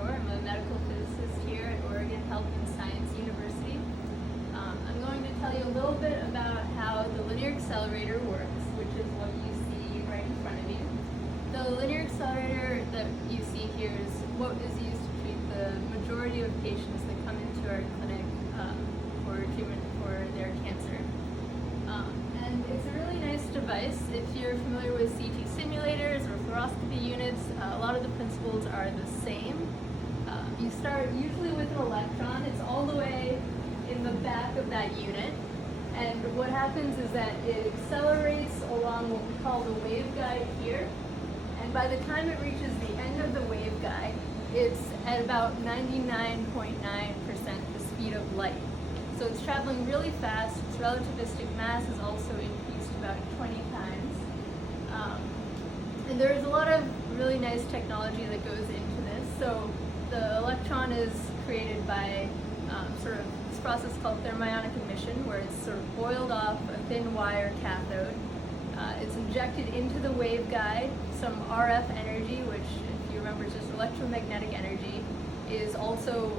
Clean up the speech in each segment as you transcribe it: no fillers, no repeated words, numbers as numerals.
Shore. I'm a medical physicist here at Oregon Health and Science University. I'm going to tell you a little bit about how the linear accelerator works, which is what you see right in front of you. The linear accelerator that you see here is what is used to treat the majority of patients that come into our clinic for treatment for their cancer. And it's a really nice device. If you're familiar with CT simulators or fluoroscopy units, a lot of the principles are the same. You start usually with an electron. It's all the way in the back of that unit. And what happens is that it accelerates along what we call the waveguide here. And by the time it reaches the end of the waveguide, it's at about 99.9% the speed of light. So it's traveling really fast. Its relativistic mass is also increased about 20 times. And there's a lot of really nice technology that goes into this. So the electron is created by this process called thermionic emission, where it's sort of boiled off a thin wire cathode. It's injected into the waveguide. Some RF energy, which if you remember is just electromagnetic energy, is also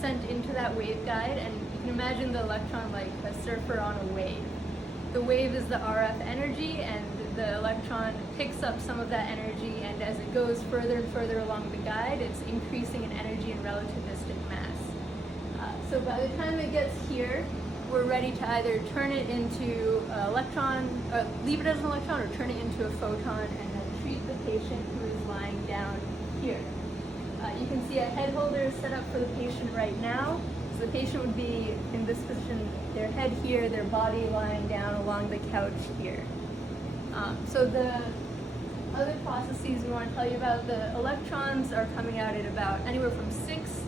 sent into that waveguide, and you can imagine the electron like a surfer on a wave. The wave is the RF energy, and the electron picks up some of that energy, and as it goes further and further along the guide, it's increasing in energy and relativistic mass. So by the time it gets here, we're ready to either turn it into an electron, or leave it as an electron, or turn it into a photon, and then treat the patient who is lying down here. You can see a head holder set up for the patient right now. So the patient would be in this position, their head here, their body lying down along the couch here. So the other processes we want to tell you about, the electrons are coming out at about anywhere from 6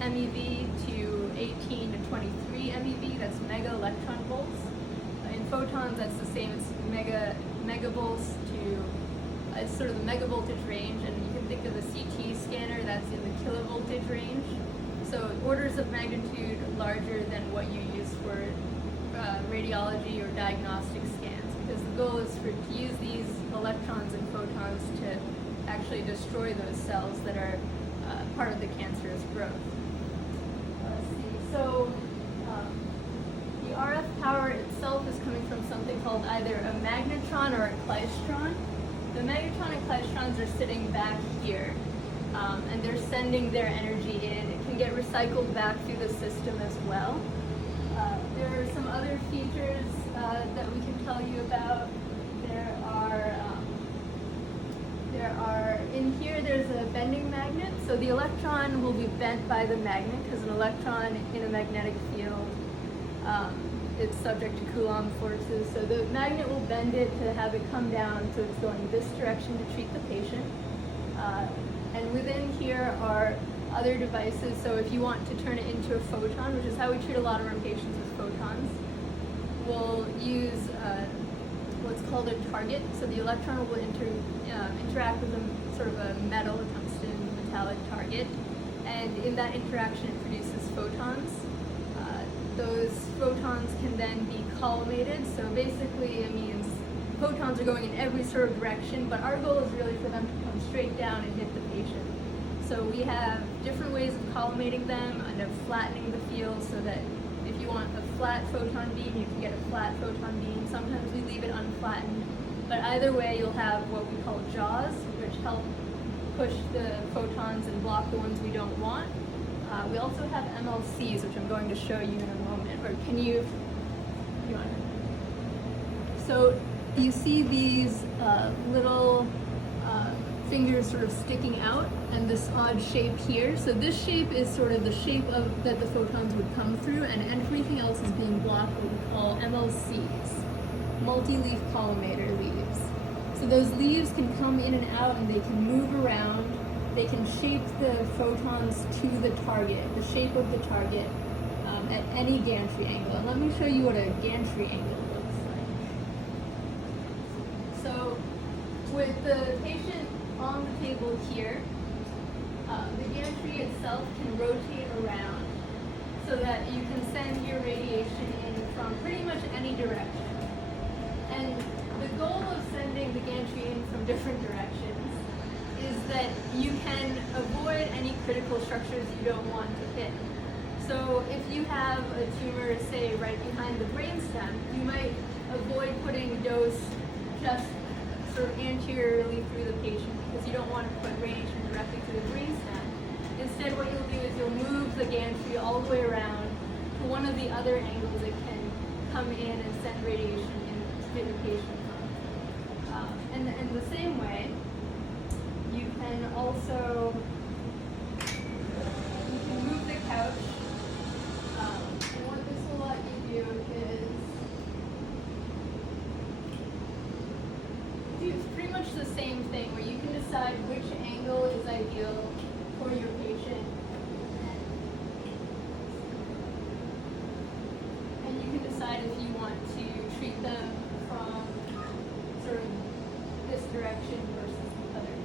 MeV to 18 to 23 MeV, that's mega electron volts. In photons, that's the same, it's megavolts to, it's sort of the megavoltage range, and you can think of the CT scanner, that's in the kilovoltage range. So orders of magnitude larger than what you use for radiology or diagnostic scans, because the goal is to use these electrons and photons to actually destroy those cells that are part of the cancerous growth. Let's see, so the RF power itself is coming from something called either a magnetron or a klystron. The magnetron and klystrons are sitting back here, and they're sending their energy in. It can get recycled back through the system as well. There are some other features that we can tell you about. In here there's a bending magnet, so the electron will be bent by the magnet, because an electron in a magnetic field, it's subject to Coulomb forces, so the magnet will bend it to have it come down so it's going this direction to treat the patient. And within here are other devices, so if you want to turn it into a photon, which is how we treat a lot of our patients with photons, we'll use what's called a target. So the electron will interact with sort of a metal, a tungsten metallic target, and in that interaction it produces photons. Those photons can then be collimated, so basically it means photons are going in every sort of direction, but our goal is really for them to come straight down and hit the patient. So we have different ways of collimating them and of flattening the field, so that if you want a flat photon beam, you can get a flat photon beam. Sometimes we leave it unflattened, but either way you'll have what we call jaws, which help push the photons and block the ones we don't want. We also have MLCs, which I'm going to show you in a moment. Or can you want to? So you see these little fingers sort of sticking out, and this odd shape here. So this shape is sort of the shape that the photons would come through, and everything else is being blocked what we call MLCs, multi-leaf collimator leaves. So those leaves can come in and out, and they can move around. They can shape the photons to the target, the shape of the target, at any gantry angle. And let me show you what a gantry angle looks like. So with the patient on the table here, the gantry itself can rotate around so that you can send your radiation in from pretty much any direction. And the goal of sending the gantry in from different directions is that you can avoid any critical structures you don't want to hit. So if you have a tumor, say, right behind the brainstem, you might avoid putting dose just sort of anteriorly through the patient because you don't want to put radiation directly through the brainstem. Instead, what you'll do is you'll move the gantry all the way around to one of the other angles that can come in and send radiation into the patient. And in the same way, you can also move the couch. And what this will let you do is do pretty much the same thing, where you can decide which angle is ideal for your patient. And you can decide if you want to treat them from sort of this direction versus the other direction.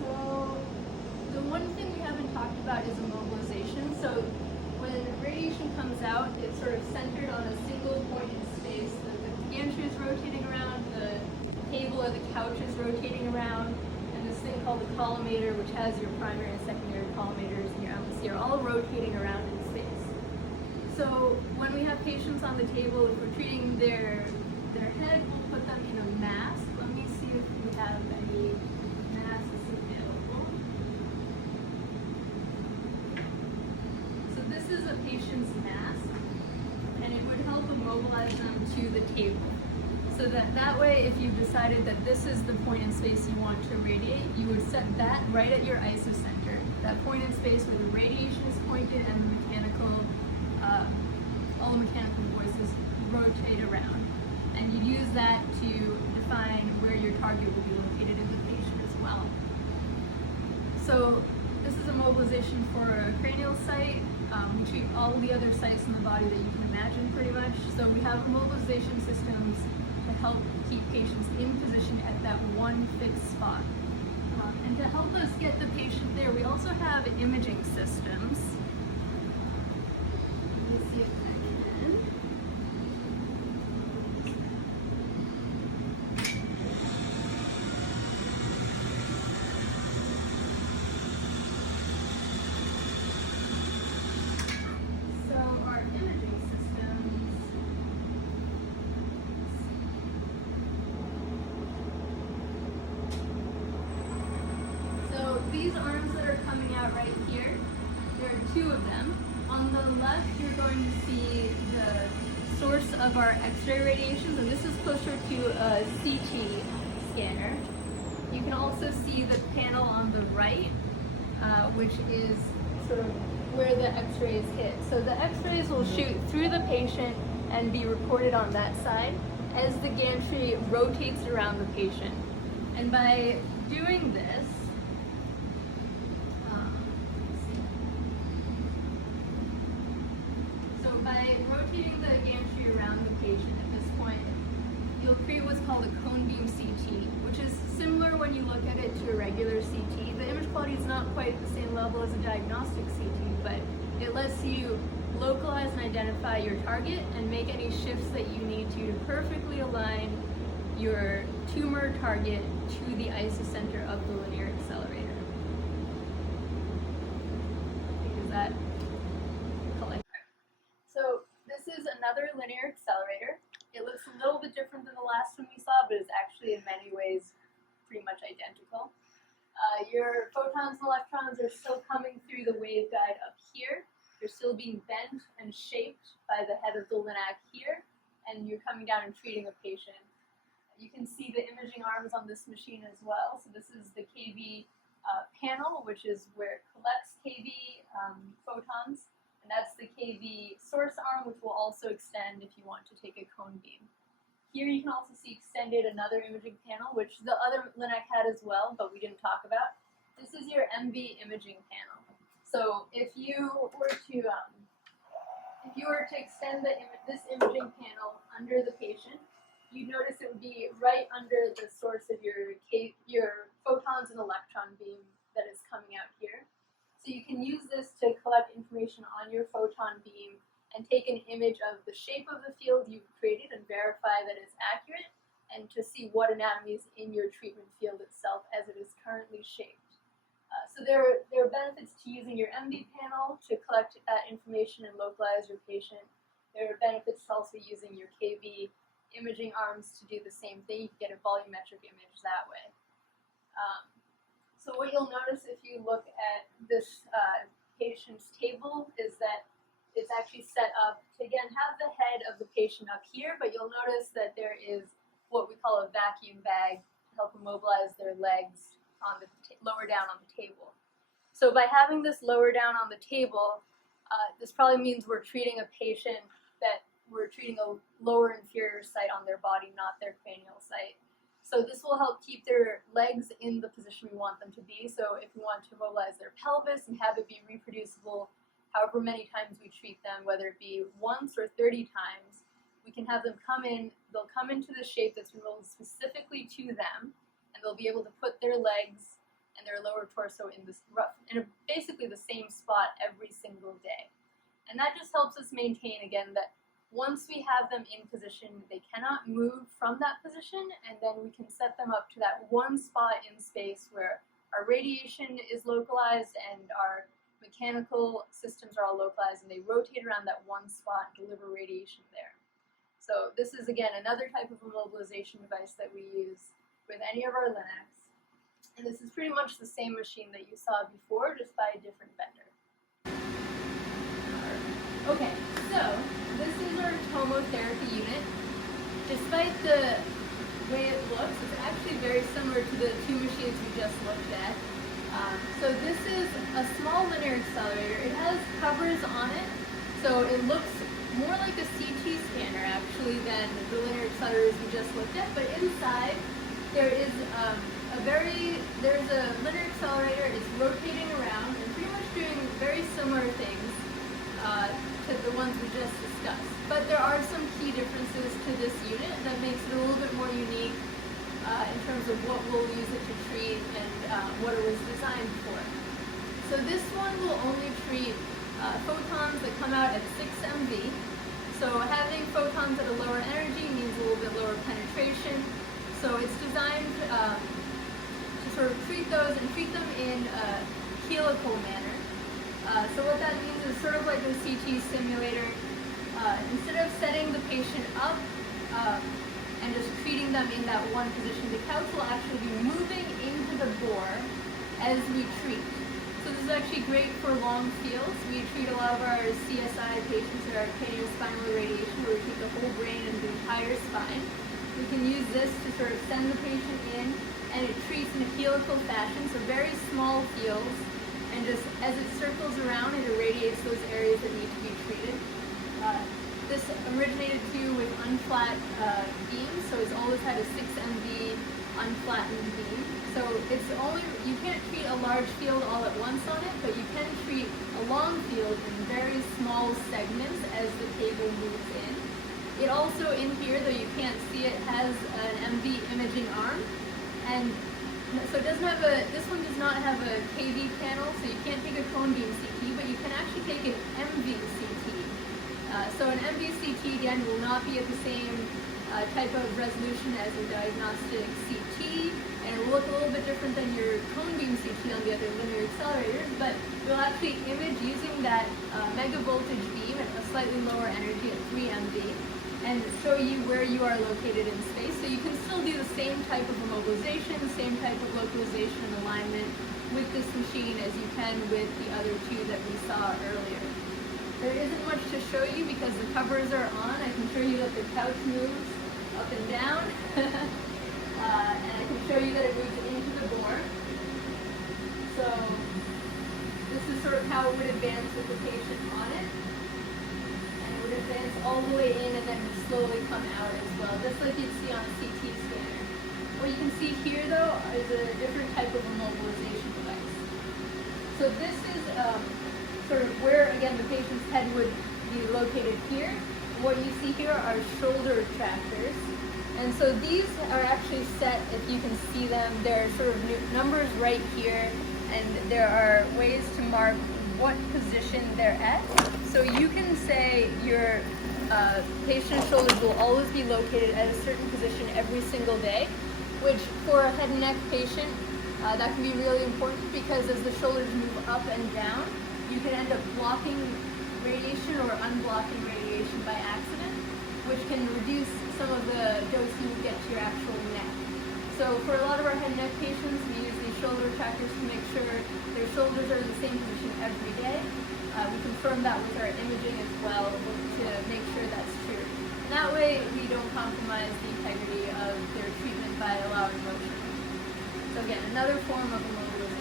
So the one thing we haven't talked about is immobilization. So when radiation comes out, it's sort of centered on a single point in space. The gantry is rotating around, the table or the couch is rotating around, and this thing called the collimator, which has your primary and secondary collimators and your atmosphere, all rotating around in space. So when we have patients on the table, if we're treating their head, we'll put them in a mask. Let me see if we have any masks available. So this is a patient's mask, and it would help immobilize them to the table. So that way, if you've decided that this is the point in space you want to radiate, you would set that right at your isocenter, that point in space where the radiation is pointed and the mechanical, all the mechanical forces rotate around. And you'd use that to define where your target will be located in the patient as well. So this is a mobilization for a cranial site. We treat all the other sites in the body that you can imagine pretty much. So we have mobilization systems to help keep patients in position at that one fixed spot. And to help us get the patient there, we also have imaging systems. Let me see if I can. These arms that are coming out right here, there are two of them. On the left, you're going to see the source of our X-ray radiations, and this is closer to a CT scanner. You can also see the panel on the right, which is sort of where the X-rays hit. So the X-rays will shoot through the patient and be reported on that side as the gantry rotates around the patient. And by doing this, by rotating the gantry around the patient at this point, you'll create what's called a cone beam CT, which is similar when you look at it to a regular CT. The image quality is not quite the same level as a diagnostic CT, but it lets you localize and identify your target and make any shifts that you need to perfectly align your tumor target to the isocenter of the linear accelerator. Is that collect? So this is another linear accelerator. It looks a little bit different than the last one we saw, but is actually in many ways pretty much identical. Your photons and electrons are still coming through the waveguide up here. They're still being bent and shaped by the head of the LINAC here, and you're coming down and treating a patient. You can see the imaging arms on this machine as well. So this is the KV panel, which is where it collects KV photons, and that's the KV source arm, which will also extend if you want to take a cone beam. Here you can also see extended another imaging panel, which the other LINAC had as well, but we didn't talk about. This is your MV imaging panel. So if you were to extend this imaging panel under the patient, you'd notice it would be right under the source of your photons and electron beam that is coming out here. So you can use this to collect information on your photon beam and take an image of the shape of the field you've created and verify that it's accurate, and to see what anatomy is in your treatment field itself as it is currently shaped. So there are benefits to using your MV panel to collect that information and localize your patient. There are benefits to also using your KV imaging arms to do the same thing. You can get a volumetric image that way. So what you'll notice if you look at this patient's table is that it's actually set up to, again, have the head of the patient up here, but you'll notice that there is what we call a vacuum bag to help immobilize their legs on the lower down on the table. So by having this lower down on the table, this probably means we're treating a patient that we're treating a lower inferior site on their body, not their cranial site. So this will help keep their legs in the position we want them to be. So if we want to mobilize their pelvis and have it be reproducible however many times we treat them, whether it be once or 30 times, we can have them come in, they'll come into the shape that's been molded specifically to them, and they'll be able to put their legs and their lower torso in this basically the same spot every single day. And that just helps us maintain, again, that once we have them in position, they cannot move from that position, and then we can set them up to that one spot in space where our radiation is localized and our mechanical systems are all localized, and they rotate around that one spot and deliver radiation there. So this is, again, another type of immobilization device that we use with any of our LINACs. And this is pretty much the same machine that you saw before, just by a different vendor. Okay, so this is our tomotherapy unit. Despite the way it looks, it's actually very similar to the two machines we just looked at. So this is a small linear accelerator. It has covers on it, so it looks more like a CT scanner actually than the linear accelerators we just looked at, but inside there is there's a linear accelerator. It's rotating around and pretty much doing very similar things to the ones we just discussed. But there are some key differences to this unit that makes it a little bit more unique in terms of what we'll use it to treat and what it was designed for. So this one will only treat photons that come out at 6 MV. So having photons at a lower energy means a little bit lower penetration. So it's designed to sort of treat those and treat them in a helical manner. So what that means is sort of like a CT simulator. Instead of setting the patient up and just treating them in that one position, the couch will actually be moving into the bore as we treat. So this is actually great for long fields. We treat a lot of our CSI patients that are craniospinal radiation, where we treat the whole brain and the entire spine. We can use this to sort of send the patient in, and it treats in a helical fashion, so very small fields, and just as it circles around, it irradiates those areas that need to be treated. This originated too with unflat beams, so it's always had a 6 MV unflattened beam. So you can't treat a large field all at once on it, but you can treat a long field in very small segments as the cable moves in. It also, in here, though you can't see it, has an MV imaging arm, and so it doesn't have this one does not have a KV panel, so you can't take a cone beam CT, but you can actually take an MV CT. So an MV CT, again, will not be at the same type of resolution as a diagnostic CT, and it will look a little bit different than your cone beam CT on the other linear accelerators, but we'll actually image using that mega voltage beam at a slightly lower energy at 3 MV, and show you where you are located in space. So you can still do the same type of immobilization, the same type of localization and alignment with this machine as you can with the other two that we saw earlier. There isn't much to show you because the covers are on. I can show you that the couch moves up and down, and I can show you that it moves into the bore. So this is sort of how it would advance with the patient on it. And it would advance all the way in and then slowly come out as well, just like you'd see on a CT scanner. What you can see here, though, is a different type of immobilization device. So this is sort of where, again, the patient's head would be located here. What you see here are shoulder tractors. And so these are actually set, if you can see them, there are sort of numbers right here, and there are ways to mark what position they're at. So you can say your patient's shoulders will always be located at a certain position every single day, which for a head and neck patient, that can be really important because as the shoulders move up and down, you can end up blocking radiation or unblocking radiation by accident, which can reduce some of the dose you get to your actual neck. So for a lot of our head and neck patients, we use these shoulder trackers to make sure their shoulders are in the same position every day. We confirm that with our imaging as well to make sure that's true. And that way we don't compromise the integrity of their treatment by allowing motion. So again, another form of immobilization.